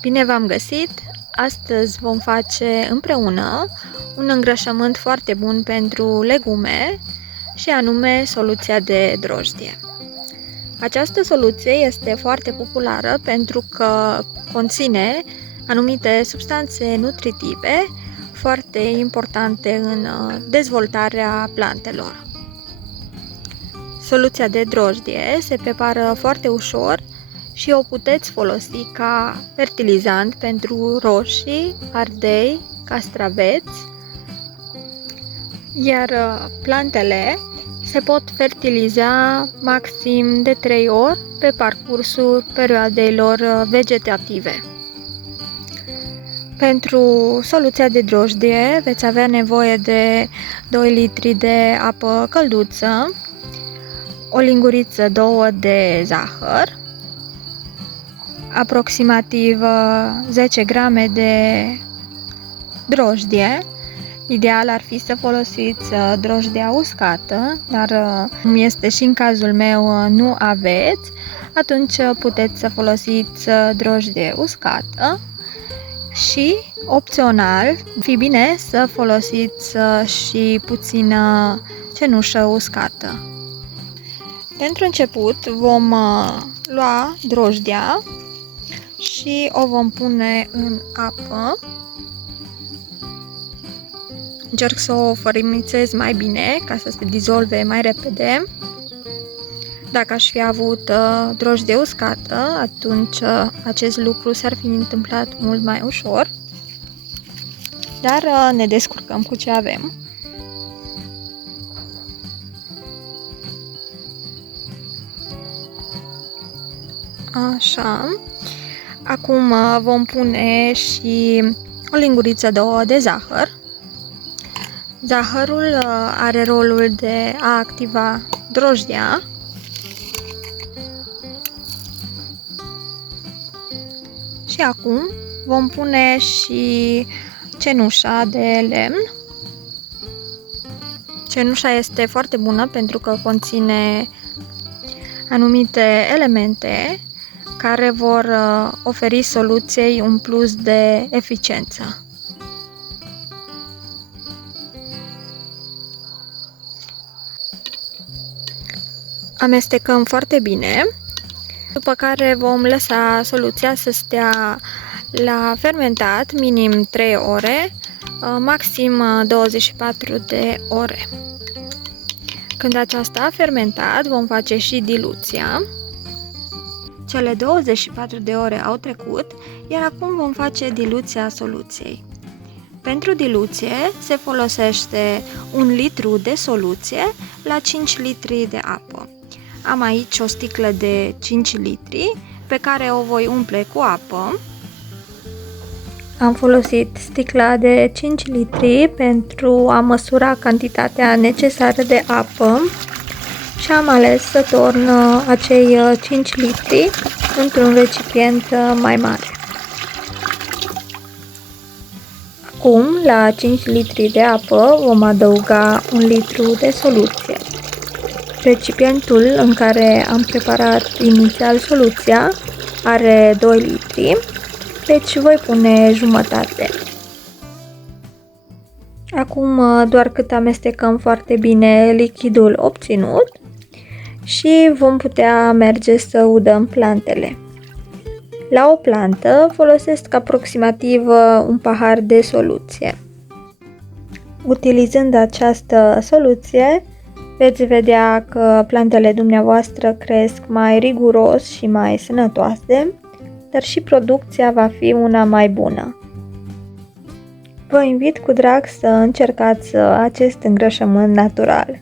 Bine v-am găsit! Astăzi vom face împreună un îngrășământ foarte bun pentru legume și anume soluția de drojdie. Această soluție este foarte populară pentru că conține anumite substanțe nutritive foarte importante în dezvoltarea plantelor. Soluția de drojdie se prepară foarte ușor și o puteți folosi ca fertilizant pentru roșii, ardei, castraveți, iar plantele se pot fertiliza maxim de 3 ori pe parcursul perioadei lor vegetative. Pentru soluția de drojdie veți avea nevoie de 2 litri de apă călduță, o linguriță 2 de zahăr, aproximativ 10 grame de drojdie. Ideal ar fi să folosiți drojdia uscată, dar cum este și în cazul meu nu aveți, atunci puteți să folosiți drojdie uscată și opțional fi bine să folosiți și puțină cenușă uscată. Pentru început vom lua drojdia și o vom pune în apă. Încerc să o fărâmițez mai bine ca să se dizolve mai repede. Dacă aș fi avut drojdie uscată, atunci acest lucru s-ar fi întâmplat mult mai ușor. Dar ne descurcăm cu ce avem. Așa. Acum vom pune și o linguriță 2 de zahăr. Zahărul are rolul de a activa drojdia. Și acum vom pune și cenușa de lemn. Cenușa este foarte bună pentru că conține anumite elemente care vor oferi soluției un plus de eficiență. Amestecăm foarte bine, după care vom lăsa soluția să stea la fermentat minim 3 ore, maxim 24 de ore. Când aceasta a fermentat, vom face și diluția. Cele 24 de ore au trecut, iar acum vom face diluția soluției. Pentru diluție se folosește 1 litru de soluție la 5 litri de apă. Am aici o sticlă de 5 litri pe care o voi umple cu apă. Am folosit sticla de 5 litri pentru a măsura cantitatea necesară de apă și am ales să torn acei 5 litri într-un recipient mai mare. Acum, la 5 litri de apă vom adăuga 1 litru de soluție. Recipientul în care am preparat inițial soluția are 2 litri, deci voi pune jumătate. Acum doar cât amestecăm foarte bine lichidul obținut și vom putea merge să udăm plantele. La o plantă folosesc aproximativ un pahar de soluție. Utilizând această soluție, veți vedea că plantele dumneavoastră cresc mai riguros și mai sănătoase, dar și producția va fi una mai bună. Vă invit cu drag să încercați acest îngrășământ natural.